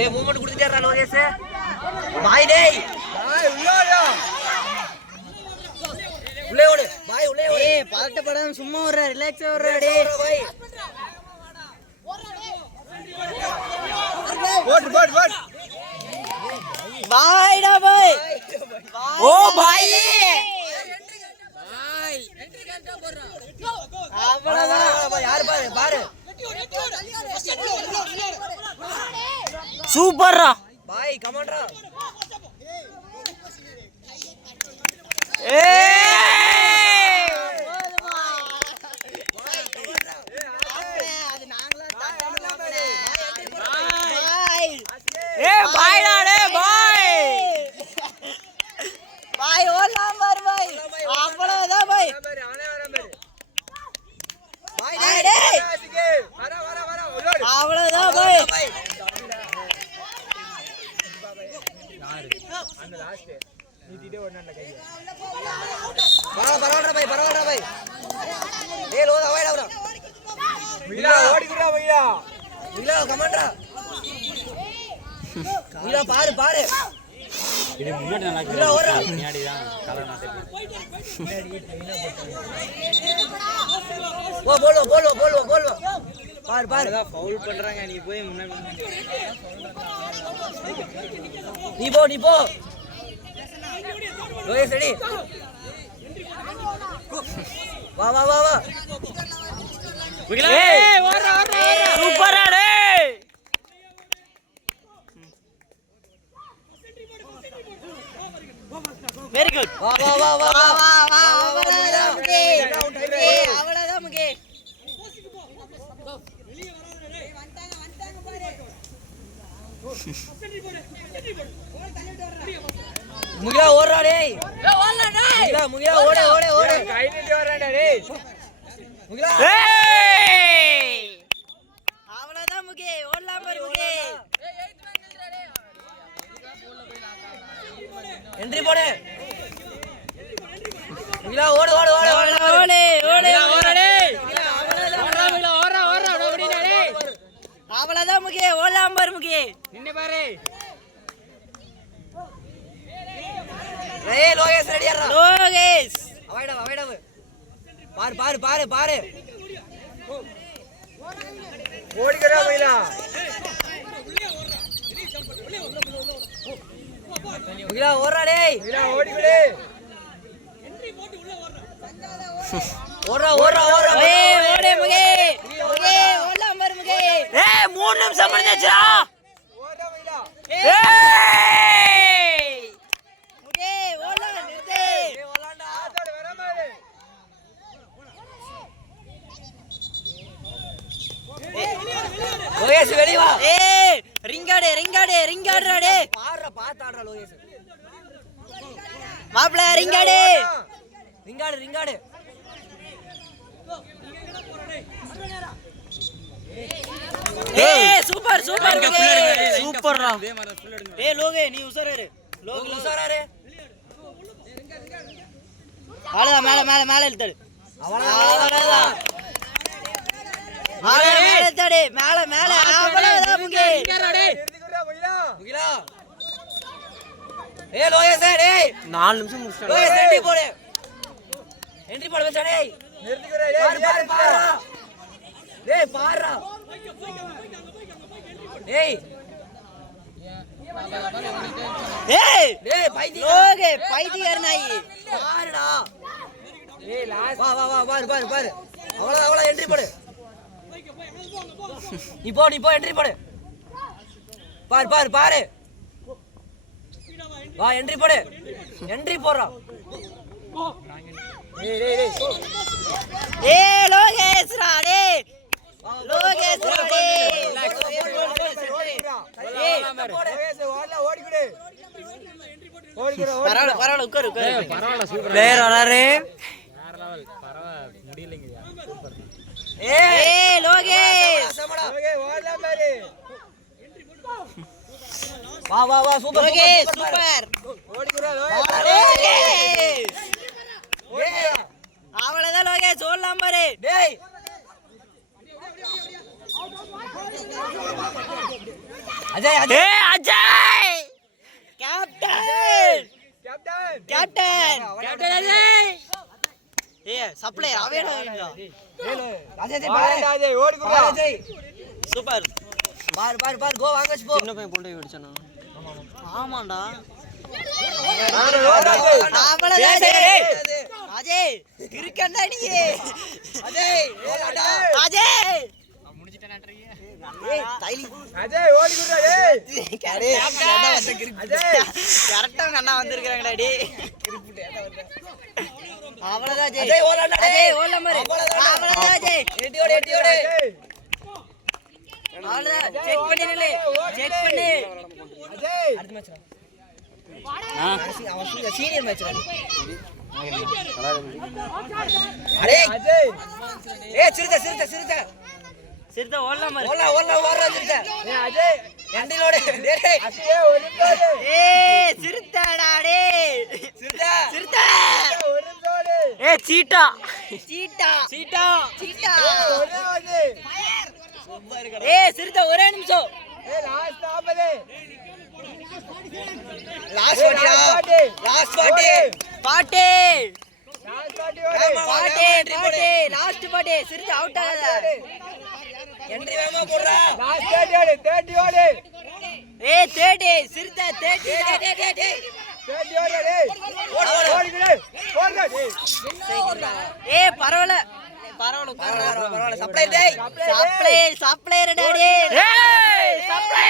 ஏய் மூவ்மென்ட் கொடுத்துட்டேறா லோகேஷ் பாய் டேய் பாய் உள்ளோடா உள்ளே ஓடு பாய் உள்ளே ஓடு ஏய் பதட்டப்படாம சும்மா வர ரிலாக்ஸா வர டேய் பாய் போட் பாய் டா பாய் ஓ பாய் பாய் அவ்வளவுதான் யார் பாரு சூப்பர்ரா பாய் கமாண்டரா அது நாங்களா தட்டல பாய் டே பாய் பாய் ஓடலாம் பாரு பாய் அவ்வளவுதான் பாய் பாய் டேய் வர உள்ளோடு அவ்வளவுதான் பாய் அந்த லாஸ்ட் நீதிடே ஒண்ணால கை பரவாயில்லை பாய் டேய் லோத அவாய்ட் ஆவறா மீரா ஓடிக்குறா மீரா இல்ல கமாண்டரா மீரா பாரு இது முன்னாடி நல்லா இல்ல ஓடுறா பின்னாடி தான் கலர் நான் தெரியும் போல்வோ பாரு அதான் ஃபவுல் பண்றாங்க நீ போய் முன்னாடி நீ போ லோகேஷ் ரெடி வா ஏய் ஓடுறா சூப்பரா டேய் வெரி குட் வா அவ்வளவுதான் முகே முகிலா ஓடுறா டேய் முகிலா ஓடு கை நீட்டி வரானே டேய் முகிலா அவ்வளவுதான் முகே ஓடலாம் பாரு முகே என்ட்ரி போடு முகிலா ஓடு அவ்வளவுதான் முகே ஓடலாம் பாரு முகே நின்னு பாரு ஏய் லோகேஷ் ரெடியாடா லோகேஷ் அவாய்ட் பாரு ஓடிக்குறா மீரா முகிலா ஓடுறா டேய் மீரா ஓடிக்குடே ஓடுறா ஏய் ஓடு முகே ஓடலாம் பாரு முகே ஏய் 3 நிமிஷம் முடிஞ்சிருச்சுடா ஓடுறா மீரா ஏய் முகே ஓடலாம் நிறுத்து ஆத்தோட வர பாரு லோகேஷ் வெளிய வா ஏய் ரிங்காடே டேய் பாத்தாடுறா லோகேஷ் மாப்ள ரிங்காடே ரிங்காடு ஏய் சூப்பர் சூப்பர்ரா இதே மாதிரி ஃபுல் எடுங்க ஏய் லோகே நீ உசாராரு லோகே உசாராரு அவ்வளவுதான் மேல இழுத்தாடு அவ்வளவுதான் மேல இழுத்தாடு மேல அவ்வளவுதான் முகே நிறுத்திக்குறா மீரா முகிலா ஏய் லோகேஷ் டேய் 4 நிமிஷம் முடிச்சிட்டாங்க லோகேஷ் என்ட்ரி போடு மச்சான் டேய் நிறுத்திக்குறா பாருடா டேய் பாருடா டேய் பைத்தி லோகே பைத்தியார் நாய் பாருடா ஏய் லாஸ்ட் வா பாரு அவ்வளவு என்ட்ரி போடு நீ போ என்ட்ரி போடு பாரு வா என்ட்ரி போடு என்ட்ரி போடுறா ஏய் லோகேஷ்ரா டேய் லோகேஷ்ரா டேய் ஏய் ஓடிக்குடே ஓடிக்குறா பரவாயில்ல உட்காரு பரவாயில்ல சூப்பர் பிளேயர் வராரு வேற லெவல் பரவாயில்ல முடியலங்கயா சூப்பர் ஏய் லோகேஷ் ஓகே ஓடலாம் பாரு வா சூப்பர் லோகேஷ் சூப்பர் ஓடிக்குறா லோகேஷ் அவ்வளவுதான் லோகேஷ் ஓடலாம் பாரு டேய் அஜய் ஏய் Ajay captain captain captain captain Ajay ஏய் சப்ளை அவேடா அஜய் அஜய் ஓடி குடுறா அஜய் சூப்பர் பாரு கோ வாங்க போ சின்ன பையன் போட்டு வெடிச்சானா ஆமாடா அவ்வளவுதான் அஜய் இருக்கண்டா நீ அஜய் ஓடா அஜய் ஏய் தைலி அஜய் ஓடி குடுறா டேய் கடே அஜய் கரெக்ட்டா அண்ணா வந்திருக்காங்கடா டேய் அவ்வளவுதான் அஜய் அஜய் ஓடா அஜய் ஓடல மாதிரி அவ்வளவுதான் அஜய் எட்டியோட அஜய் அவ்வளவுதான் செக் பண்ணி நில்லு செக் பண்ணு அஜய் அடுத்த மேட்ச் அவன் சீனியர் மேட்ச் அரே அஜய் ஏய் சிறுத்தை சிறுத்தை ஓடல மாதிரி ஓடா சிறுத்தை ஏய் அஜய் எண்டிலோட டேய் அஜய் ஓடிடாதே ஏய் சிறுத்தைடா டேய் சிறுத்தை சிறுத்தை ஓடிடாதே ஏய் சீட்டா சீட்டா ஓடிடாதே ஏய் சிறுத்தை ஒரே நிமிஷம் ஏய் லாஸ்ட் ஆபதே லாஸ்ட் வாட்டி பாட்டே லாஸ்ட் பாட்டி ஓடி பாட்டே லாஸ்ட் பாட்டே சிறுத்தை அவுட் ஆகாத என்ட்ரி வேகமா போடுறா லாஸ்ட் பாட்டி ஓடி 30 ஓடி ஏய் தேடி சிறுத்தை தேடி டேய் 30 ஓடி டேய் ஓடி குடு ஓடுடா டேய் ஏய் பரவாயில்ல சப்ளை டேய் சப்ளை டேடி ஏய் சப்ளை